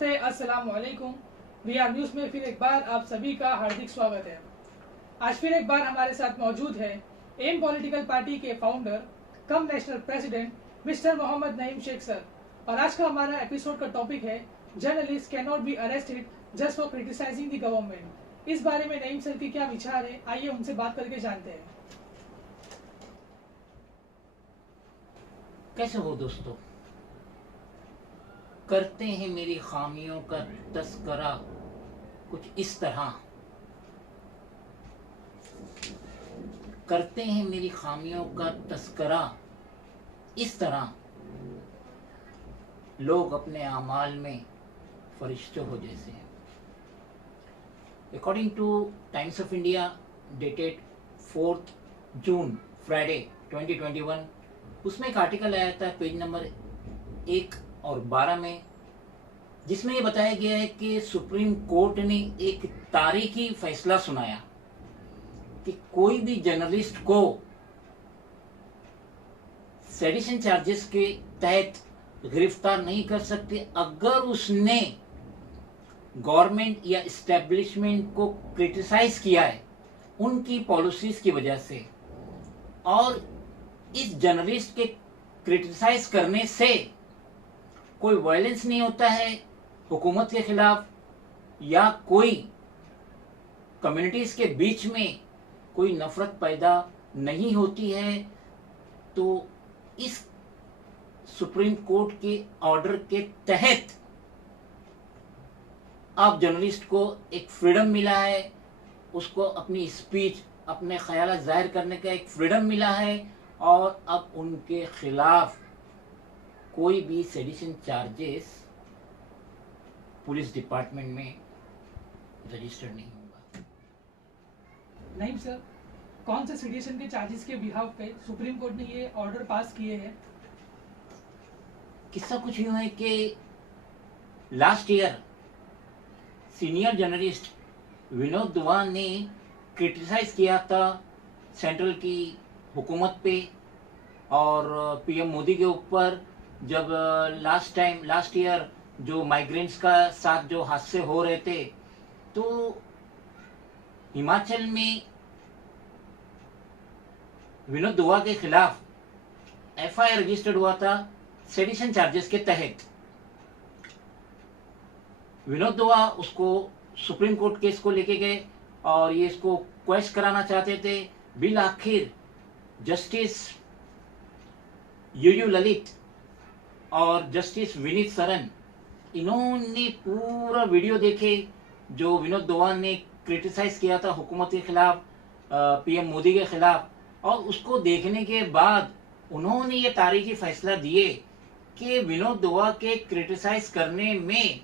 नमस्ते, अस्सलाम वालेकुम। वीआर न्यूज़ में फिर एक बार आप सभी का हार्दिक स्वागत है। आज फिर एक बार हमारे साथ मौजूद है एम पॉलिटिकल पार्टी के founder cum national president mister Mohammad Naeem Shaikh sir. और आज का हमारा एपिसोड का टॉपिक है journalist can not be arrested just for criticising the government. इस बारे में नईम सर के क्या विचार है, आइए उनसे बात करके जानते हैं। कैसे हो दोस्तों? करते हैं मेरी खामियों का तस्करा कुछ इस तरह, करते हैं मेरी खामियों का तस्करा इस तरह, लोग अपने आमाल में फरिश्तों हो जैसे हैं। According two times of India dated 4 June Friday 2021, उसमें एक आर्टिकल आया था पेज नंबर 1 और 12 में, जिसमें ये बताया गया है कि सुप्रीम कोर्ट ने एक तारीखी फैसला सुनाया कि कोई भी जर्नलिस्ट को सेडिशन चार्जेस के तहत गिरफ्तार नहीं कर सकते अगर उसने गवर्नमेंट या एस्टेब्लिशमेंट को क्रिटिसाइज किया है उनकी पॉलिसीज की वजह से। और इस जर्नलिस्ट के क्रिटिसाइज करने से कोई वायलेंस नहीं होता है हुकूमत के खिलाफ, या कोई कम्युनिटीज के बीच में कोई नफरत पैदा नहीं होती है। तो इस सुप्रीम कोर्ट के ऑर्डर के तहत अब जर्नलिस्ट को एक फ्रीडम मिला है, उसको अपनी स्पीच, अपने ख्याल जाहिर करने का एक फ्रीडम मिला है, और अब उनके खिलाफ कोई भी सेडिशन चार्जेस पुलिस डिपार्टमेंट में रजिस्टर्ड नहीं होगा। नईम सर, कौन से सेडिशन के चार्जेस के बिहाफ पे सुप्रीम कोर्ट ने ये ऑर्डर पास किए हैं? किस्सा कुछ यूं है कि last year senior journalist Vinod दुआ ने क्रिटिसाइज किया था सेंट्रल की हुकूमत पे और पीएम मोदी के ऊपर, जब लास्ट ईयर जो माइग्रेंट्स का साथ जो हादसे हो रहे थे, तो हिमाचल में विनोद दुआ के खिलाफ एफआईआर रजिस्टर्ड हुआ था सेडिशन चार्जेस के तहत। विनोद दुआ उसको सुप्रीम कोर्ट केस को लेके गए और ये इसको क्वेश्चन कराना चाहते थे। बिल आखिर जस्टिस यूयू ललित और जस्टिस विनीत सरन, इन्होंने पूरा वीडियो देखे जो विनोद दुआ ने क्रिटिसाइज किया था हुकूमत के खिलाफ, पीएम मोदी के खिलाफ, और उसको देखने के बाद उन्होंने ये तारीखी फैसला दिए कि विनोद दुआ के क्रिटिसाइज करने में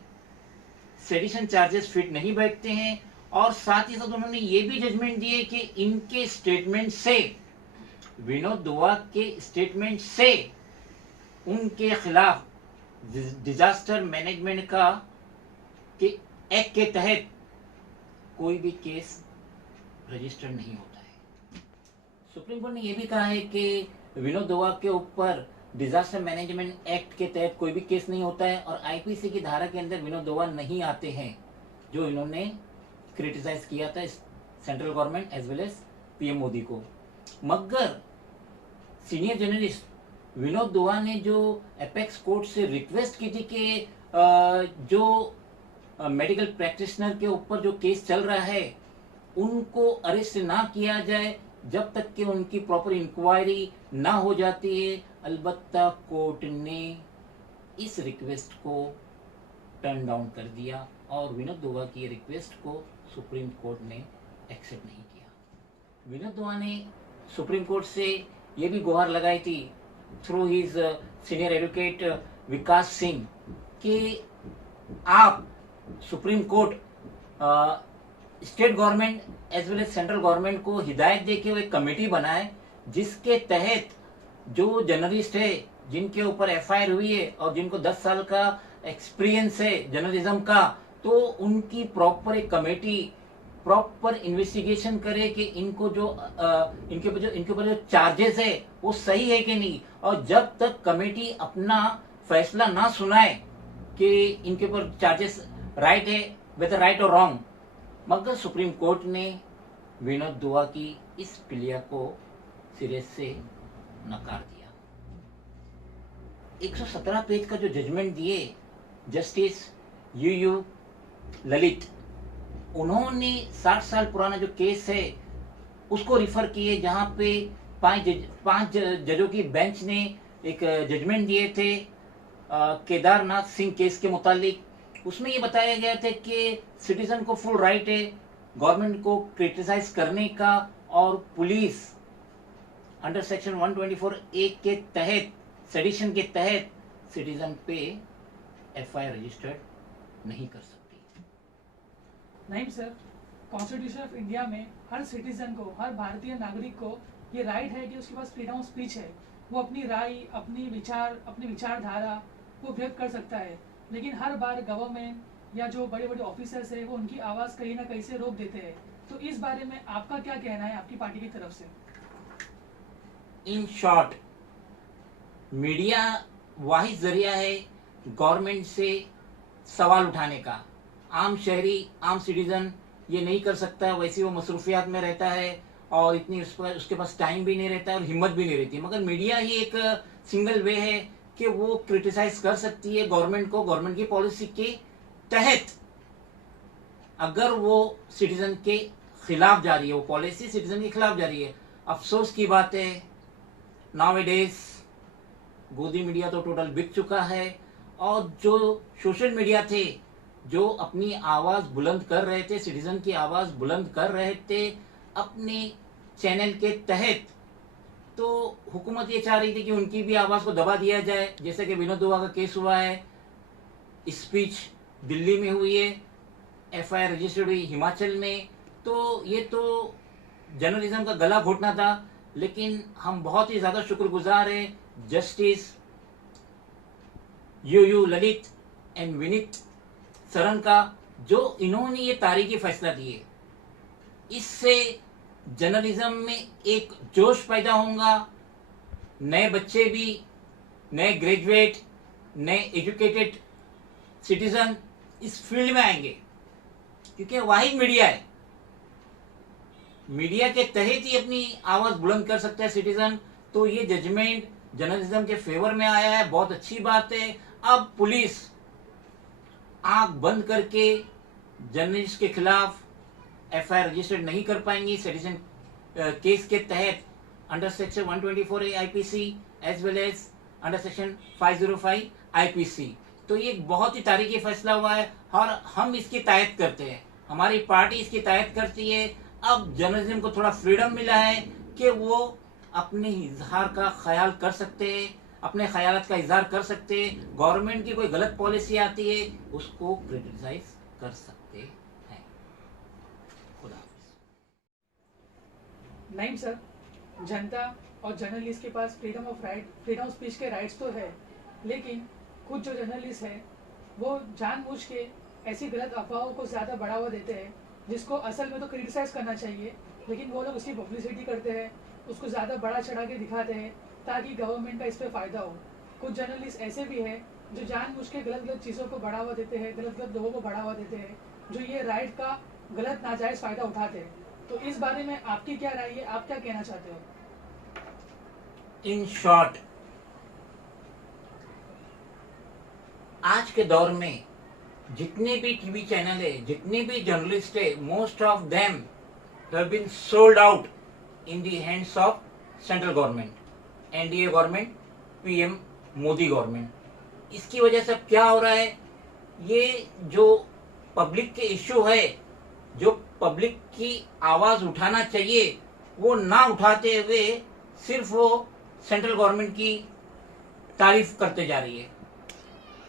सेडिशन चार्जेस फिट नहीं बैठते हैं। और साथ ही साथ उन्होंने ये भी जजमेंट दिए कि इनके स्टेटमेंट से, विनोद दुआ के स्टेटमेंट से उनके खिलाफ डिजास्टर मैनेजमेंट का के एक्ट के तहत कोई भी केस रजिस्टर नहीं होता है। सुप्रीम कोर्ट ने यह भी कहा है कि विनोद दुआ के ऊपर डिजास्टर मैनेजमेंट एक्ट के तहत कोई भी केस नहीं होता है, और आईपीसी की धारा के अंदर विनोद दुआ नहीं आते हैं जो इन्होंने क्रिटिसाइज किया था central government as well as PM Modi को। मगर सीनियर जर्नलिस्ट विनोद दुआ ने जो एपेक्स कोर्ट से रिक्वेस्ट की थी कि जो मेडिकल प्रैक्टिशनर के ऊपर जो केस चल रहा है उनको अरेस्ट ना किया जाए जब तक कि उनकी प्रॉपर इंक्वायरी ना हो जाती है, अलबत्ता कोर्ट ने इस रिक्वेस्ट को टर्न डाउन कर दिया और विनोद दुआ की रिक्वेस्ट को सुप्रीम कोर्ट ने एक्सेप्ट नहीं किया। विनोद दुआ ने सुप्रीम कोर्ट से ये भी गुहार लगाई थी through his senior advocate Vikas Singh कि आप Supreme Court state government as well as central government को हिदायत दे के वो एक कमेटी बनाए जिसके तहत जो जर्नलिस्ट है जिनके ऊपर एफआईआर हुई है और जिनको 10 साल का एक्सपीरियंस है जर्नलिज्म का, तो उनकी प्रॉपर एक कमेटी प्रॉपर इन्वेस्टिगेशन करे कि इनको जो इनके ऊपर जो चार्जेस है वो सही है कि नहीं। और जब तक कमेटी अपना फैसला ना सुनाए कि इनके ऊपर चार्जेस राइट है, वेदर राइट और रॉन्ग, मगर सुप्रीम कोर्ट ने विनोद दुआ की इस प्लिया को सिरे से नकार दिया। 117 पेज का जो जजमेंट दिए जस्टिस यू ललित, उन्होंने 60 साल पुराना जो केस है उसको रिफर किए, जहां पे पांच जजों की बेंच ने एक जजमेंट दिए थे केदारनाथ सिंह केस के मुतालिक। उसमें ये बताया गया था कि सिटीजन को फुल राइट है गवर्नमेंट को क्रिटिसाइज करने का, और पुलिस अंडर सेक्शन 124A के तहत, सेडिशन के तहत सिटीजन पे FIR रजिस्टर्ड नहीं कर सकती। नहीं सर, कॉन्स्टिट्यूशन ऑफ इंडिया में हर सिटीजन को, हर भारतीय नागरिक को ये राइट है कि उसके पास फ्रीडम ऑफ स्पीच है, वो अपनी राय, अपनी विचारधारा वो व्यक्त कर सकता है। लेकिन हर बार गवर्नमेंट या जो बड़े बड़े ऑफिसर्स है वो उनकी आवाज़ कहीं ना कहीं से रोक देते हैं। तो इस बारे में आपका क्या कहना है आपकी पार्टी की तरफ से? इन शॉर्ट, मीडिया वाहिद जरिया है गवर्नमेंट से सवाल उठाने का। आम शहरी, आम सिटीजन ये नहीं कर सकता, वैसे वो मसरूफियात में रहता है और इतनी उसके पास टाइम भी नहीं रहता है और हिम्मत भी नहीं रहती। मगर मीडिया ही एक सिंगल वे है कि वो क्रिटिसाइज कर सकती है गवर्नमेंट को, गवर्नमेंट की पॉलिसी के तहत। अगर वो सिटीजन के खिलाफ जा रही है, वो पॉलिसी सिटीजन के खिलाफ जा रही है। अफसोस की बात है, नाउअडेज गोदी मीडिया तो टोटल बिक चुका है, और जो सोशल मीडिया थे जो अपनी आवाज बुलंद कर रहे थे, सिटीजन की आवाज बुलंद कर रहे थे अपने चैनल के तहत, तो हुकूमत ये चाह रही थी कि उनकी भी आवाज को दबा दिया जाए। जैसे कि विनोद दुआ का केस हुआ है, स्पीच दिल्ली में हुई है, FIR रजिस्टर्ड हुई हिमाचल में। तो ये तो जर्नलिज्म का गला घोटना था। लेकिन हम बहुत ही ज्यादा शुक्रगुजार हैं justice U Lalit and Vineet Saran का, जो इन्होंने ये तारीखी फैसला दिए। इससे जर्नलिज्म में एक जोश पैदा होगा, नए बच्चे भी, नए ग्रेजुएट, नए एजुकेटेड सिटीजन इस फील्ड में आएंगे, क्योंकि वाहिद मीडिया है, मीडिया के तहत ही अपनी आवाज बुलंद कर सकता है सिटीजन। तो ये जजमेंट जर्नलिज्म के फेवर में आया है, बहुत अच्छी बात है। अब पुलिस आंख बंद करके जर्नलिस्ट के खिलाफ FIR रजिस्टर्ड नहीं कर पाएंगी सेडिशन केस के तहत under section 124A IPC as well as under section 505 IPC। तो ये बहुत ही तारीखी फैसला हुआ है और हम इसकी तायद करते हैं, हमारी पार्टी इसकी तायद करती है। अब जर्नलिज्म को थोड़ा फ्रीडम मिला है कि वो अपने इजहार का ख्याल कर सकते हैं, अपने ख्यालात का इजहार कर सकते हैं। गवर्नमेंट की कोई गलत पॉलिसी आती है उसको क्रिटिसाइज कर सकते हैं। खुदा हाफिज। नहीं सर, जनता और जर्नलिस्ट के पास फ्रीडम ऑफ स्पीच के राइट्स तो है, लेकिन कुछ जो जर्नलिस्ट है वो जानबूझ के ऐसी गलत अफवाहों को ज़्यादा बढ़ावा देते हैं, जिसको असल में तो क्रिटिसाइज करना चाहिए, लेकिन वो लोग उसकी पब्लिसिटी करते हैं, उसको ज़्यादा बड़ा चढ़ा के दिखाते हैं ताकि गवर्नमेंट का इस पर फ़ायदा हो। कुछ जर्नलिस्ट ऐसे भी हैं जो जानबूझ के गलत चीज़ों को बढ़ावा देते हैं, गलत लोगों को बढ़ावा देते हैं, जो ये राइट का गलत नाजायज़ फ़ायदा उठाते हैं। तो इस बारे में आपकी क्या राय है, आप क्या कहना चाहते हो? इन शॉर्ट, आज के दौर में जितने भी टीवी चैनल है, जितने भी जर्नलिस्ट है, most of them have been sold out in the hands of central government, NDA government, PM Modi government. इसकी वजह से क्या हो रहा है, ये जो पब्लिक के इश्यू है, जो पब्लिक की आवाज उठाना चाहिए वो ना उठाते हुए सिर्फ वो सेंट्रल गवर्नमेंट की तारीफ करते जा रही है।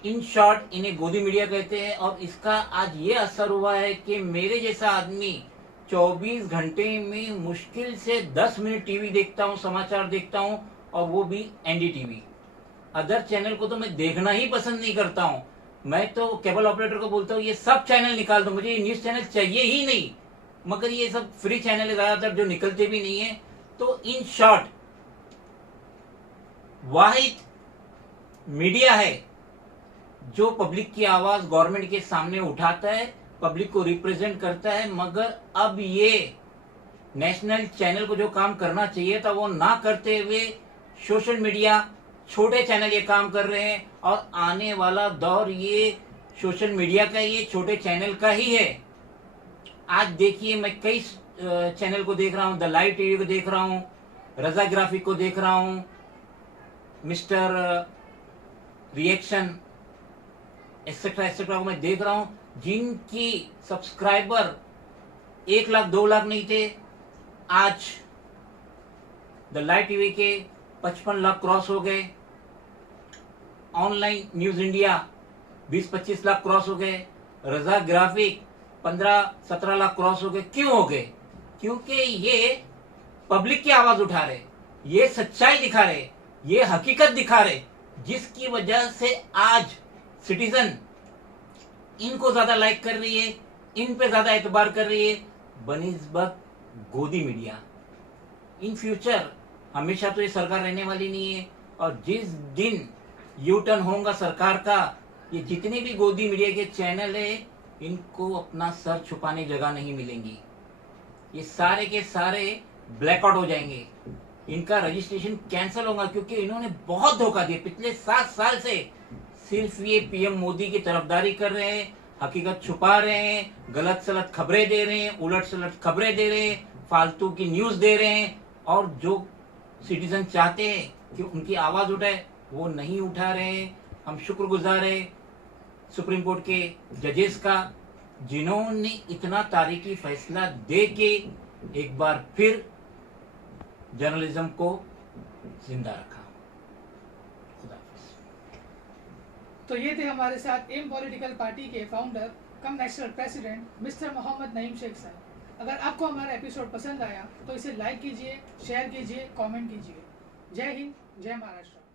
इन शॉर्ट, इन्हें गोदी मीडिया कहते हैं। और इसका आज ये असर हुआ है कि मेरे जैसा आदमी 24 घंटे में मुश्किल से 10 मिनट टीवी देखता हूँ, समाचार देखता हूँ, और वो भी NDTV। अदर चैनल को तो मैं देखना ही पसंद नहीं करता हूँ। मैं तो केबल ऑपरेटर को बोलता हूँ ये सब चैनल निकाल दो, मुझे ये न्यूज चैनल चाहिए ही नहीं। मगर ये सब फ्री चैनल है ज्यादातर, जो निकलते भी नहीं है। तो इन शॉर्ट, वाहिद मीडिया है जो पब्लिक की आवाज गवर्नमेंट के सामने उठाता है, पब्लिक को रिप्रेजेंट करता है, मगर अब ये नेशनल चैनल को जो काम करना चाहिए था वो ना करते हुए सोशल मीडिया, छोटे चैनल ये काम कर रहे हैं। और आने वाला दौर ये सोशल मीडिया का, ये छोटे चैनल का ही है। आज देखिए, मैं कई चैनल को देख रहा हूँ, द लाइव टीवी को देख रहा हूँ, रजा ग्राफिक को देख रहा हूँ, मिस्टर रिएक्शन एक्सेट्रा एक्सेट्रा को मैं देख रहा हूँ, जिनकी सब्सक्राइबर 1 लाख 2 लाख नहीं थे, आज द लाइव टीवी के 55 लाख क्रॉस हो गए। Online news India 20-25 lakh cross हो गए। रजा ग्राफिक 15-17 लाख क्रॉस हो गए। क्यों हो गए? क्योंकि ये पब्लिक की आवाज उठा रहे, ये सच्चाई दिखा रहे, ये हकीकत दिखा रहे, जिसकी वजह से आज सिटीजन इनको ज्यादा लाइक कर रही है, इन पे ज्यादा एतबार कर रही है बनिस्बत गोदी मीडिया। इन फ्यूचर हमेशा तो ये सरकार रहने वाली नहीं है, और जिस दिन यू टर्न होगा सरकार का, ये जितने भी गोदी मीडिया के चैनल है, इनको अपना सर छुपाने जगह नहीं मिलेंगी। ये सारे के सारे ब्लैकआउट हो जाएंगे, इनका रजिस्ट्रेशन कैंसिल होगा, क्योंकि इन्होंने बहुत धोखा दिया। पिछले 7 साल से सिर्फ ये पीएम मोदी की तरफदारी कर रहे हैं, हकीकत छुपा रहे हैं, गलत सलत खबरें दे रहे हैं, उलट सलट खबरें दे रहे हैं, फालतू की न्यूज दे रहे हैं, और जो सिटीजन चाहते हैं कि उनकी आवाज उठाए वो नहीं उठा रहे हैं। हम शुक्रगुजार हैं सुप्रीम कोर्ट के जजेस का, जिन्होंने इतना तारीखी फैसला दे के एक बार फिर जर्नलिज्म को जिंदा रखा। खुदा हाफिज। तो ये थे हमारे साथ एम पॉलिटिकल पार्टी के founder cum national president mister Mohammad Naeem Shaikh sahab. अगर आपको हमारा एपिसोड पसंद आया तो इसे लाइक कीजिए, शेयर कीजिए, कमेंट कीजिए। जय हिंद, जय महाराष्ट्र।